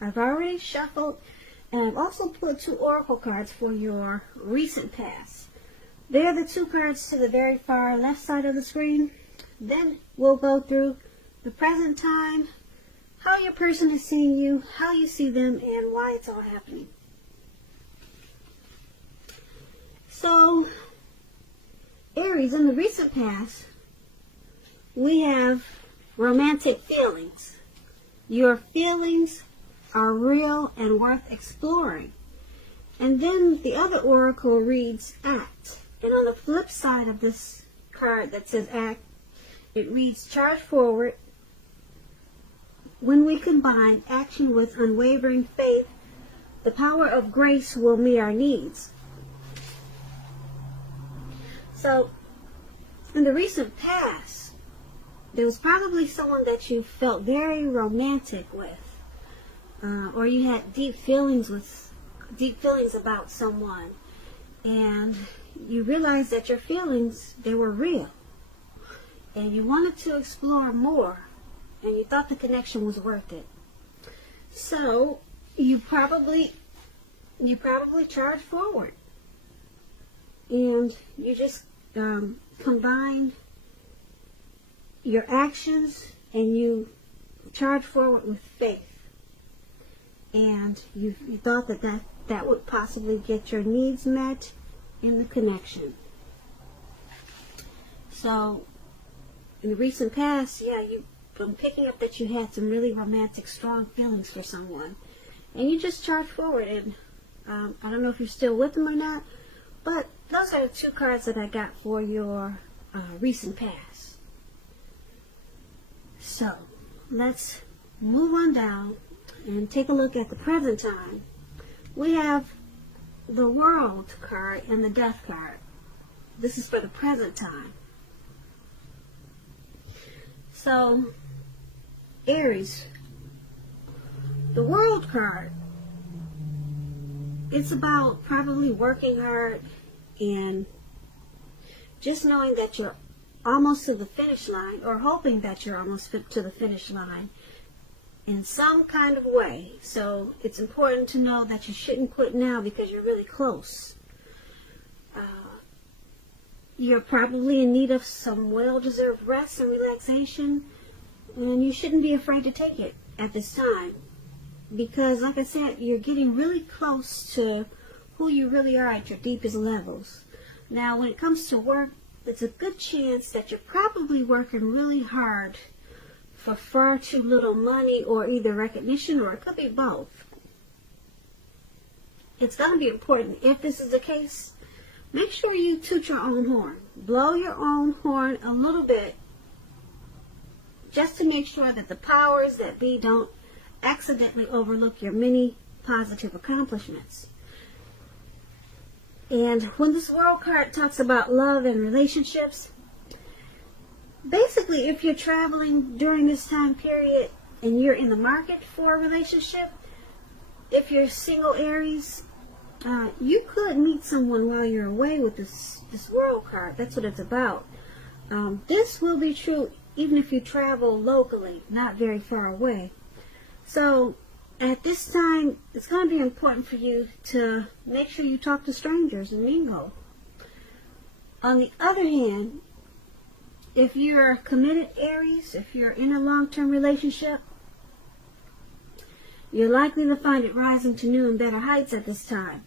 I've already shuffled, and I've also pulled 2 oracle cards for your recent past. They're the 2 cards to the very far left side of the screen. Then we'll go through the present time, how your person is seeing you, how you see them, and why it's all happening. So, Aries, in the recent past, we have romantic feelings. Your feelings are real and worth exploring. And then the other oracle reads act. And on the flip side of this card that says act, it reads charge forward. When we combine action with unwavering faith, the power of grace will meet our needs. So, in the recent past, there was probably someone that you felt very romantic with, or you had deep feelings about someone, and you realized that your feelings, they were real, and you wanted to explore more, and you thought the connection was worth it. So you probably charged forward, and you just combined your actions, and you charge forward with faith, and you thought that would possibly get your needs met in the connection. So in the recent past, you've been picking up that you had some really romantic, strong feelings for someone, and you just charged forward. And I don't know if you're still with them or not, but those are the 2 cards that I got for your recent past. So let's move on down and take a look at the present time. We have the World card and the Death card. This is for the present time. So, Aries, the World card, it's about probably working hard and just knowing that you're almost to the finish line, or hoping that you're almost to the finish line in some kind of way. So it's important to know that you shouldn't quit now because you're really close. You're probably in need of some well-deserved rest and relaxation, and you shouldn't be afraid to take it at this time, because like I said, you're getting really close to who you really are at your deepest levels. Now when it comes to work, it's a good chance that you're probably working really hard for far too little money, or either recognition, or it could be both. It's going to be important, if this is the case, make sure you toot your own horn. Blow your own horn a little bit, just to make sure that the powers that be don't accidentally overlook your many positive accomplishments. And when this World card talks about love and relationships, basically if you're traveling during this time period and you're in the market for a relationship, if you're single Aries, you could meet someone while you're away with this World card. That's what it's about. This will be true even if you travel locally, not very far away. So at this time, it's going to be important for you to make sure you talk to strangers and mingle. On the other hand, if you're a committed Aries, if you're in a long-term relationship, you're likely to find it rising to new and better heights at this time.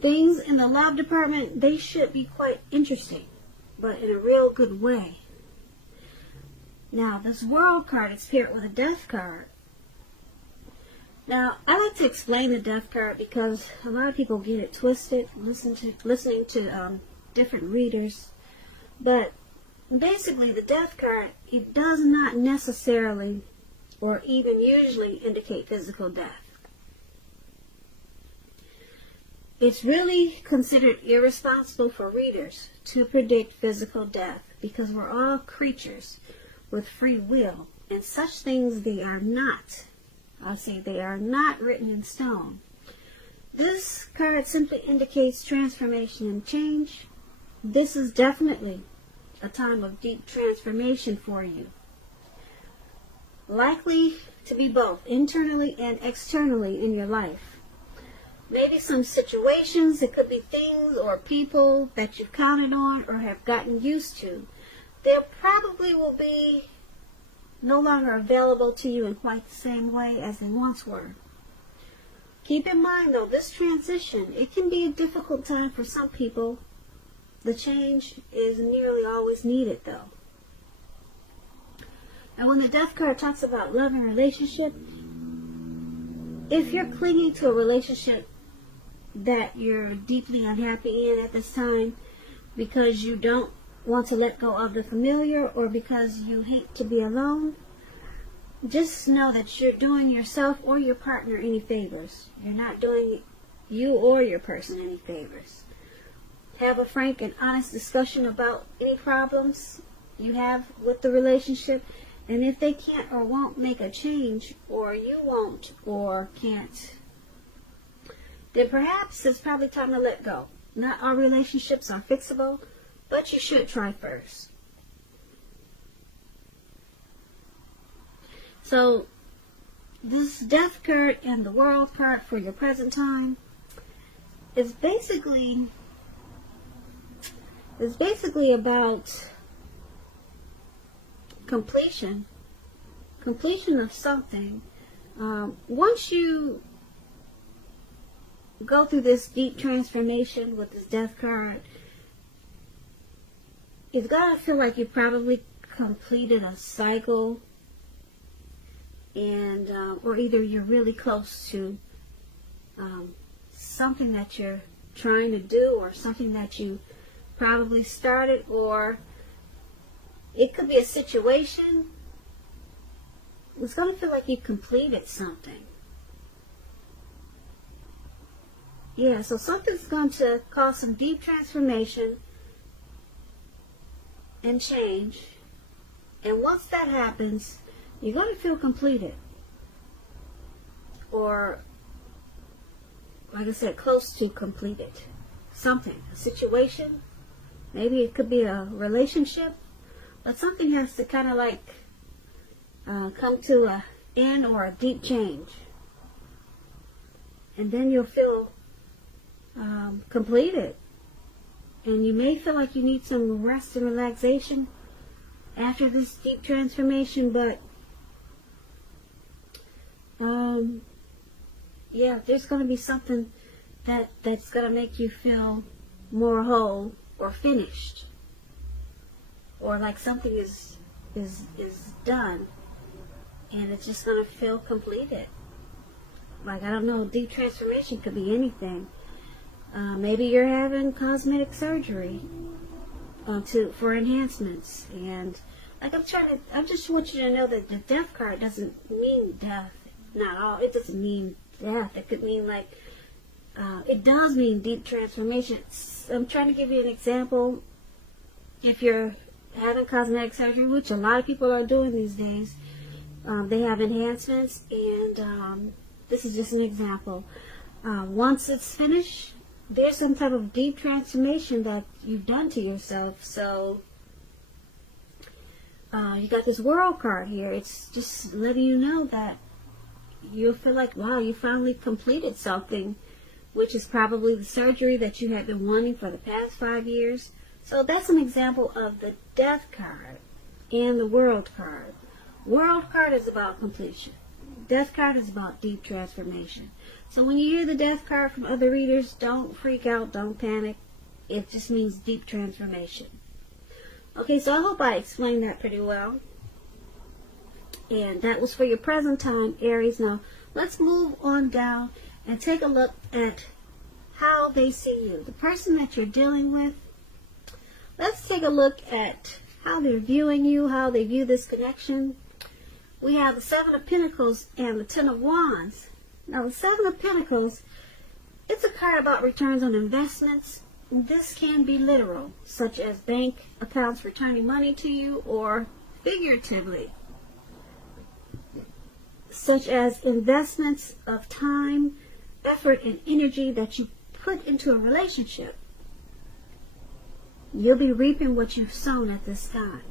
Things in the love department, they should be quite interesting, but in a real good way. Now, this World card is paired with a Death card. Now, I like to explain the Death card because a lot of people get it twisted listening to different readers. But basically, the Death card, it does not necessarily or even usually indicate physical death. It's really considered irresponsible for readers to predict physical death because we're all creatures with free will, and such things, they are not. I'll say they are not written in stone. This card simply indicates transformation and change. This is definitely a time of deep transformation for you. Likely to be both internally and externally in your life. Maybe some situations, it could be things or people that you've counted on or have gotten used to. They probably will be no longer available to you in quite the same way as they once were. Keep in mind though, this transition, it can be a difficult time for some people. The change is nearly always needed though. And when the Death card talks about love and relationship, if you're clinging to a relationship that you're deeply unhappy in at this time because you don't want to let go of the familiar or because you hate to be alone, just know that you're doing yourself or your partner any favors. You're not doing you or your person any favors. Have a frank and honest discussion about any problems you have with the relationship. And if they can't or won't make a change, or you won't or can't, then perhaps it's probably time to let go. Not all relationships are fixable, but you should try first. So, this Death card and the World card for your present time is basically about completion of something. Once you go through this deep transformation with this Death card, it's gotta feel like you probably completed a cycle, and or either you're really close to something that you're trying to do, or something that you probably started, or it could be a situation. It's going to feel like you completed something. Yeah, so something's going to cause some deep transformation and change. And once that happens, you're going to feel completed. Or, like I said, close to completed. Something, a situation. Maybe it could be a relationship. But something has to kind of like come to an end or a deep change. And then you'll feel completed. And you may feel like you need some rest and relaxation after this deep transformation. But, yeah, there's going to be something that's going to make you feel more whole or finished. Or like something is done, and it's just going to feel completed. Like, I don't know, deep transformation could be anything. Maybe you're having cosmetic surgery for enhancements, and like I just want you to know that the Death card doesn't mean death. Not all. It doesn't mean death. It could mean like it does mean deep transformation. I'm trying to give you an example. If you're having cosmetic surgery, which a lot of people are doing these days, they have enhancements, and this is just an example. Once it's finished, there's some type of deep transformation that you've done to yourself. So you got this World card here. It's just letting you know that you'll feel like, wow, you finally completed something, which is probably the surgery that you had been wanting for the past 5 years. So that's an example of the Death card and the World card. World card is about completion. Death card is about deep transformation. So when you hear the Death card from other readers, don't freak out, don't panic. It just means deep transformation. Okay, so I hope I explained that pretty well. And that was for your present time, Aries. Now, let's move on down and take a look at how they see you. The person that you're dealing with, let's take a look at how they're viewing you, how they view this connection. We have the Seven of Pentacles and the Ten of Wands. Now, the Seven of Pentacles, it's a card about returns on investments. This can be literal, such as bank accounts returning money to you, or figuratively, such as investments of time, effort, and energy that you put into a relationship. You'll be reaping what you've sown at this time.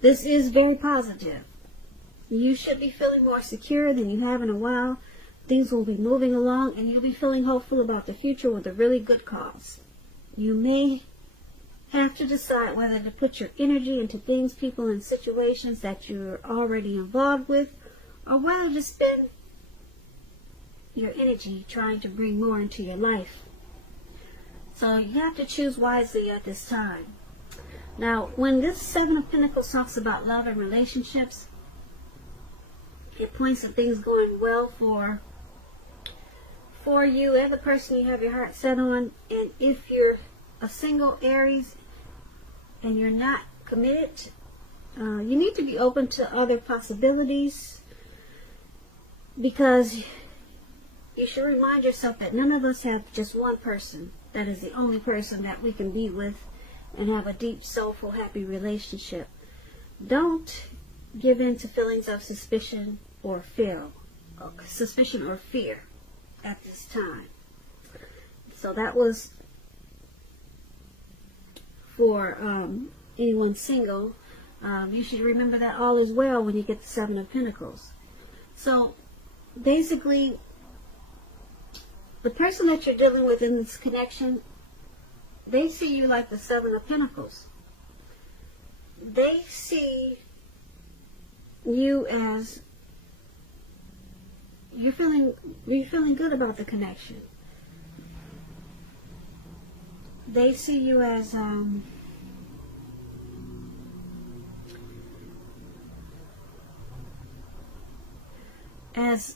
This is very positive. You should be feeling more secure than you have in a while. Things will be moving along, and you'll be feeling hopeful about the future with a really good cause. You may have to decide whether to put your energy into things, people, and situations that you're already involved with, or whether to spend your energy trying to bring more into your life. So you have to choose wisely at this time. Now, when this Seven of Pentacles talks about love and relationships, it points to things going well for you and the person you have your heart set on. And if you're a single Aries and you're not committed, you need to be open to other possibilities, because you should remind yourself that none of us have just one person that is the only person that we can be with and have a deep, soulful, happy relationship. Don't give in to feelings of suspicion or fear at this time. So that was for anyone single. You should remember that all is well when you get the Seven of Pentacles. So basically, the person that you're dealing with in this connection, they see you like the Seven of Pentacles. They see you as you're feeling good about the connection. They see you as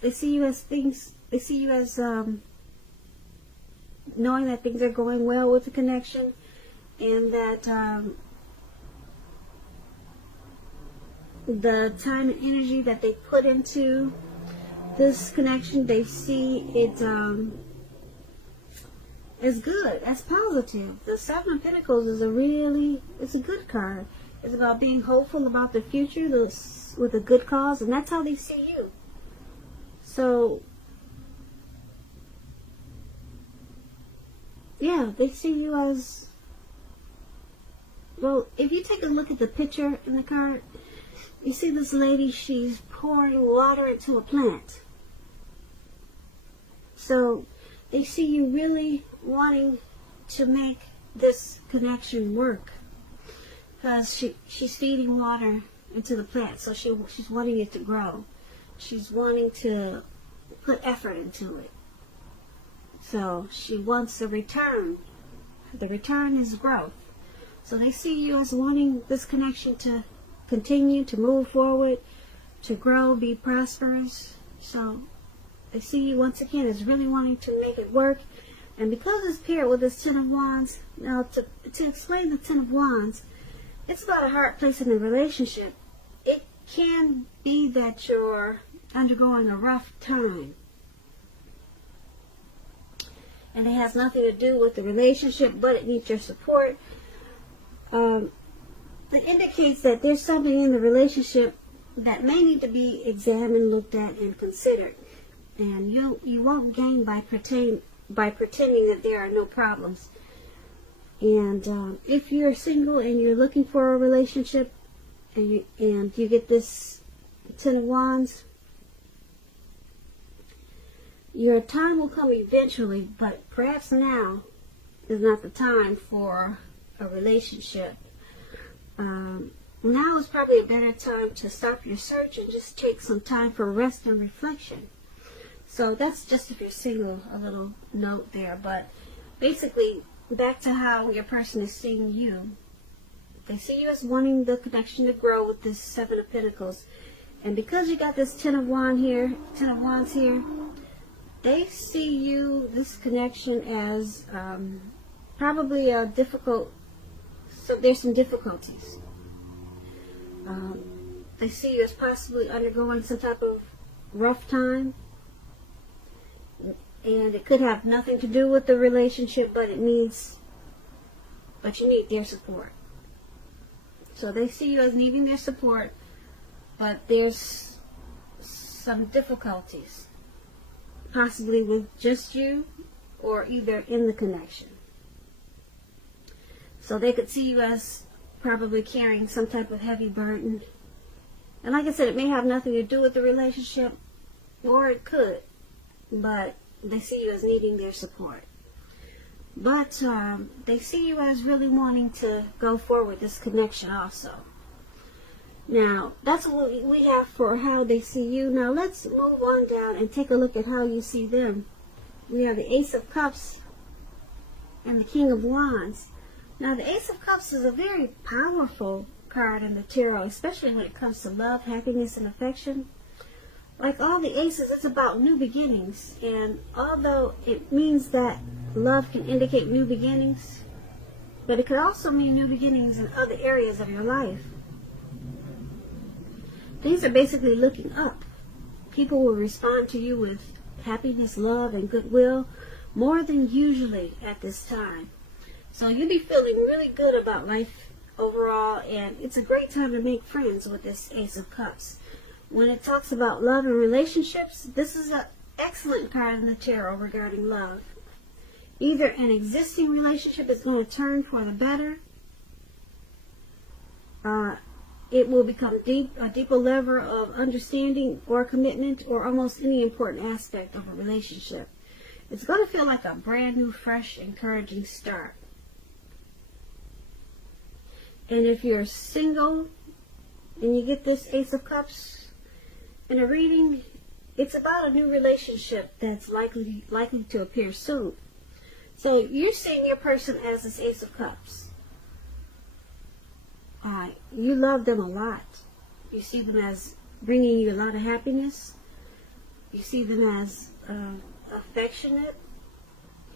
they see you as things. They see you as knowing that things are going well with the connection, and that the time and energy that they put into this connection, they see it as good, as positive. The Seven of Pentacles is it's a good card. It's about being hopeful about the future with a good cause, and that's how they see you. So yeah, they see you as, well, if you take a look at the picture in the card, you see this lady, she's pouring water into a plant. So they see you really wanting to make this connection work, because she's feeding water into the plant, so she's wanting it to grow. She's wanting to put effort into it. So she wants a return. The return is growth. So they see you as wanting this connection to continue, to move forward, to grow, be prosperous. So they see you once again as really wanting to make it work. And because it's paired with this Ten of Wands, now to explain the Ten of Wands, it's about a hard place in a relationship. It can be that you're undergoing a rough time, and it has nothing to do with the relationship, but it needs your support. It indicates that there's something in the relationship that may need to be examined, looked at, and considered. And you won't gain by pretending that there are no problems. And if you're single and you're looking for a relationship, and you get this Ten of Wands, your time will come eventually, but perhaps now is not the time for a relationship. Now is probably a better time to stop your search and just take some time for rest and reflection. So that's just if you're single, a little note there. But basically, back to how your person is seeing you. They see you as wanting the connection to grow with this Seven of Pentacles. And because you got this Ten of Wands here, they see you, this connection, as probably a difficult, so there's some difficulties. They see you as possibly undergoing some type of rough time. And it could have nothing to do with the relationship, but you need their support. So they see you as needing their support, but there's some difficulties, possibly with just you or either in the connection. So they could see you as probably carrying some type of heavy burden, And like I said, it may have nothing to do with the relationship, or it could, but they see you as needing their support. But they see you as really wanting to go forward with this connection also. Now, that's what we have for how they see you. Now, let's move on down and take a look at how you see them. We have the Ace of Cups and the King of Wands. Now, the Ace of Cups is a very powerful card in the tarot, especially when it comes to love, happiness, and affection. Like all the aces, it's about new beginnings. And although it means that love can indicate new beginnings, but it could also mean new beginnings in other areas of your life. These are basically looking up. People will respond to you with happiness, love, and goodwill more than usually at this time. So you'll be feeling really good about life overall, and it's a great time to make friends with this Ace of Cups. When it talks about love and relationships, this is an excellent card in the tarot regarding love. Either an existing relationship is going to turn for the better, it will become a deeper level of understanding or commitment, or almost any important aspect of a relationship. It's going to feel like a brand new, fresh, encouraging start. And if you're single and you get this Ace of Cups in a reading, it's about a new relationship that's likely to appear soon. So you're seeing your person as this Ace of Cups. You love them a lot. You see them as bringing you a lot of happiness. You see them as affectionate.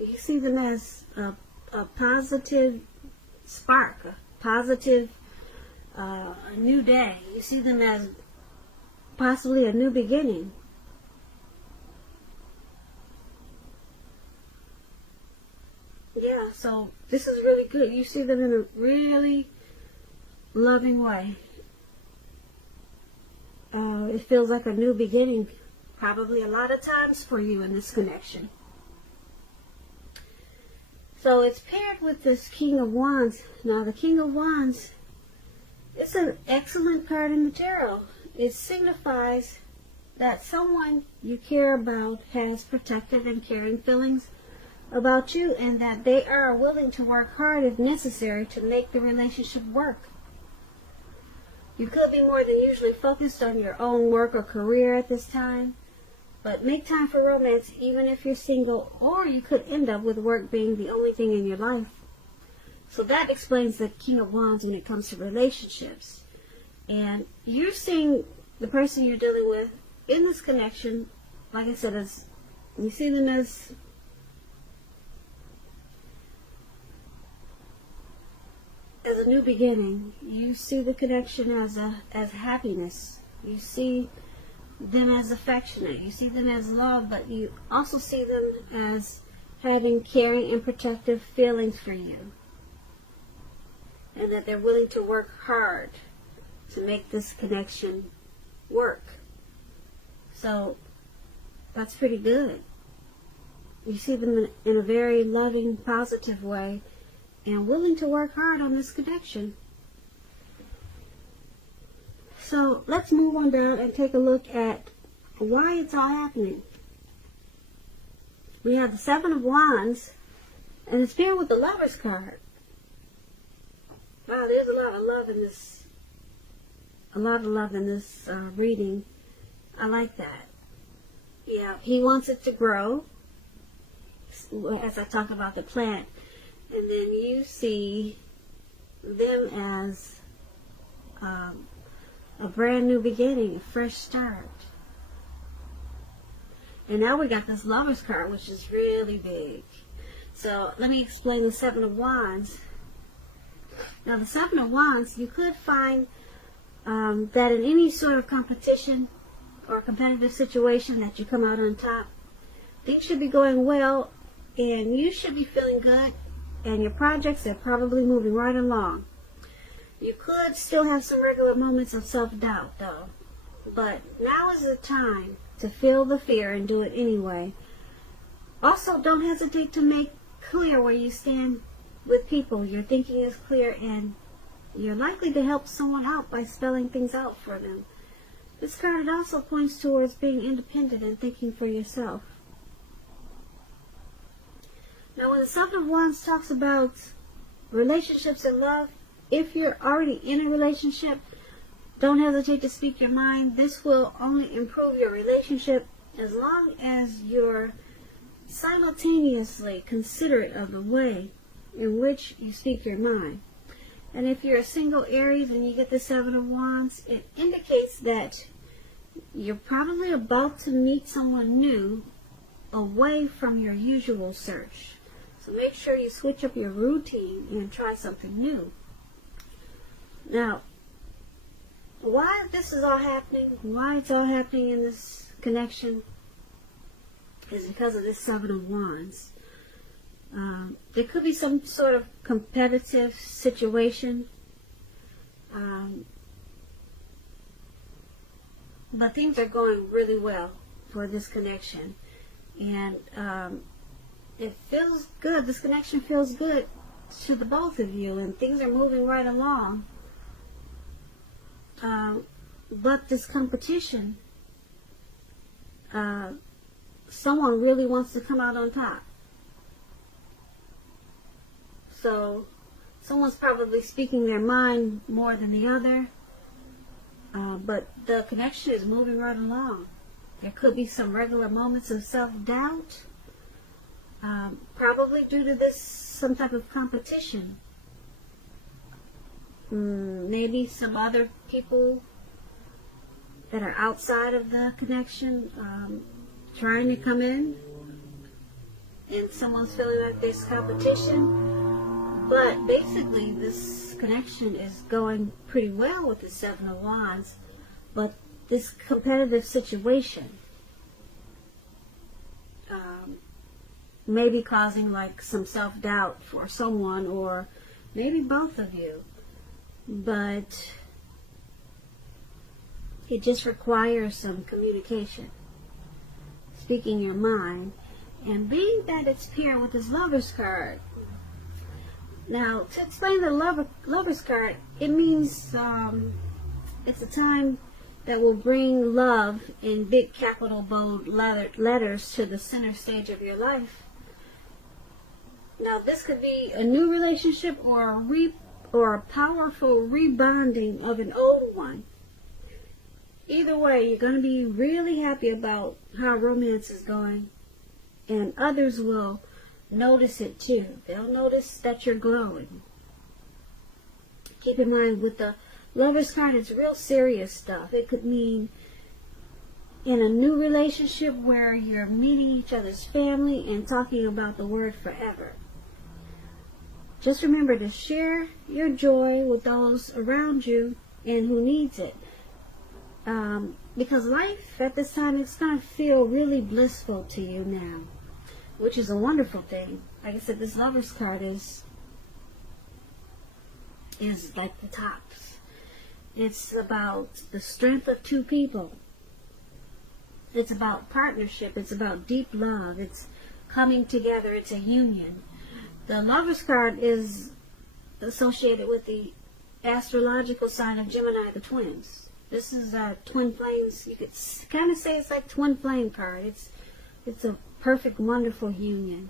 You see them as a positive spark, a positive a new day. You see them as possibly a new beginning. Yeah, so this is really good. You see them in a really loving way. It feels like a new beginning, probably a lot of times for you in this connection. So it's paired with this King of Wands. Now the King of Wands, it's an excellent card in the tarot. It signifies that someone you care about has protective and caring feelings about you, and that they are willing to work hard if necessary to make the relationship work. You could be more than usually focused on your own work or career at this time, but make time for romance even if you're single, or you could end up with work being the only thing in your life. So that explains the King of Wands when it comes to relationships. And you're seeing the person you're dealing with in this connection, like I said, as you see them as a new beginning. You see the connection as happiness. You see them as affectionate. You see them as love, but you also see them as having caring and protective feelings for you, and that they're willing to work hard to make this connection work. So that's pretty good. You see them in a very loving, positive way, and willing to work hard on this connection. So let's move on down and take a look at why it's all happening. We have the Seven of Wands, and it's paired with the Lover's card. Wow, there's a lot of love in this. A lot of love in this reading. I like that. Yeah, he wants it to grow, as I talk about the plant. And then you see them as a brand new beginning, a fresh start. And now we got this Lover's card, which is really big. So let me explain the Seven of Wands. Now the Seven of Wands, you could find that in any sort of competition or competitive situation that you come out on top, things should be going well, and you should be feeling good. And your projects are probably moving right along. You could still have some regular moments of self-doubt, though. But now is the time to feel the fear and do it anyway. Also, don't hesitate to make clear where you stand with people. Your thinking is clear, and you're likely to help someone out by spelling things out for them. this card, it also points towards being independent and thinking for yourself. Now, when the Seven of Wands talks about relationships and love, if you're already in a relationship, don't hesitate to speak your mind. This will only improve your relationship as long as you're simultaneously considerate of the way in which you speak your mind. And if you're a single Aries and you get the Seven of Wands, it indicates that you're probably about to meet someone new away from your usual search. So make sure you switch up your routine and try something new. Now, why this is all happening, why it's all happening in this connection, is because of this Seven of Wands. There could be some sort of competitive situation, but things are going really well for this connection, and it feels good. This connection feels good to the both of you, and things are moving right along. But this competition, someone really wants to come out on top. So someone's probably speaking their mind more than the other, but the connection is moving right along. There could be some regular moments of self-doubt, probably due to this, some type of competition. Maybe some other people that are outside of the connection trying to come in, and someone's feeling like there's competition. But basically, this connection is going pretty well with the Seven of Wands. But this competitive situation may be causing like some self-doubt for someone, or maybe both of you. But it just requires some communication, speaking your mind, and being that it's paired with this Lover's card. Now, to explain the Lover's card, it means it's a time that will bring love in big capital bold letters to the center stage of your life. Now, this could be a new relationship or a powerful rebonding of an old one. Either way, you're going to be really happy about how romance is going, and others will notice it too. They'll notice that you're glowing. Keep in mind, with the Lover's card, it's real serious stuff. It could mean in a new relationship where you're meeting each other's family and talking about the word forever. Just remember to share your joy with those around you and who needs it. Because life at this time, it's going to feel really blissful to you now, which is a wonderful thing. Like I said, this Lover's card is like the tops. It's about the strength of two people. It's about partnership. It's about deep love. It's coming together. It's a union. The Lover's card is associated with the astrological sign of Gemini, the twins. This is twin flames. You could kind of say it's like twin flame card. It's a perfect, wonderful union.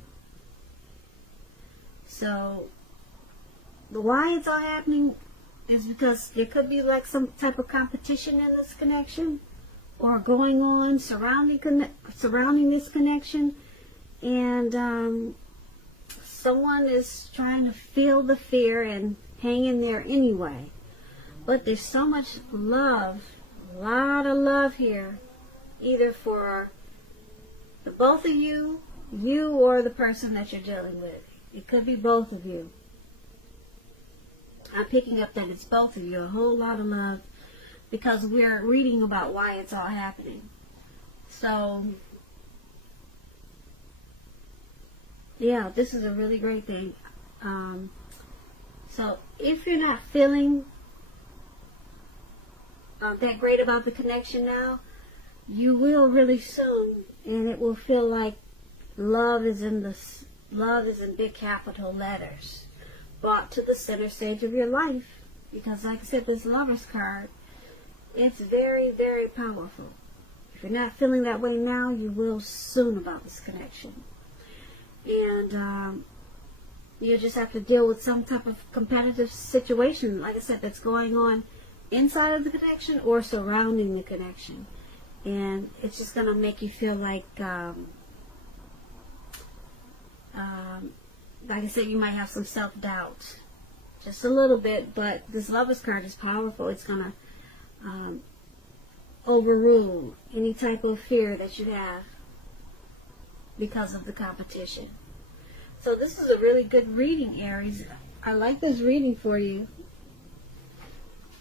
So, why it's all happening is because there could be like some type of competition in this connection, or going on surrounding this connection, and someone is trying to feel the fear and hang in there anyway. But there's so much love, a lot of love here, either for the both of you or the person that you're dealing with. It could be both of you. I'm picking up that it's both of you, a whole lot of love, because we're reading about why it's all happening. So, yeah, this is a really great thing. So, if you're not feeling that great about the connection now, you will really soon, and it will feel like love is in big capital letters, brought to the center stage of your life. Because like I said, this Lover's card It's very, very powerful. If you're not feeling that way now, you will soon about this connection. And you just have to deal with some type of competitive situation, like I said, that's going on inside of the connection or surrounding the connection. And it's just going to make you feel like I said, you might have some self-doubt. Just a little bit, but this Lover's card is powerful. It's going to overrule any type of fear that you have because of the competition. So this is a really good reading, Aries. I like this reading for you.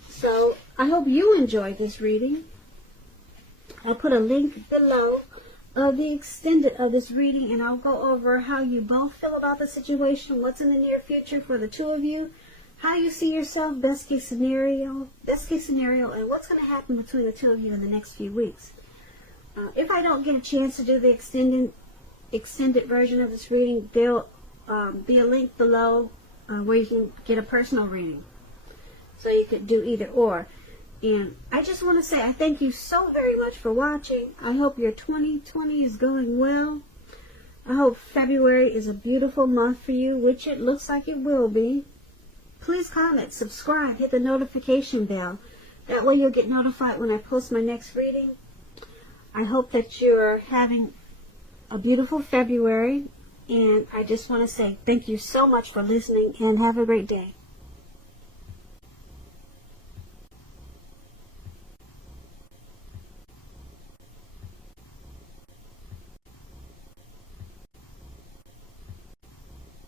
So I hope you enjoyed this reading. I'll put a link below of the extended of this reading, and I'll go over how you both feel about the situation, what's in the near future for the two of you, how you see yourself, best case scenario, and what's going to happen between the two of you in the next few weeks. If I don't get a chance to do the extended version of this reading, there'll be a link below where you can get a personal reading. So you could do either or. And I just want to say I thank you so very much for watching. I hope your 2020 is going well. I hope February is a beautiful month for you, which it looks like it will be. Please comment, subscribe, hit the notification bell. That way you'll get notified when I post my next reading. I hope that you're having a beautiful February. And I just want to say thank you so much for listening and have a great day.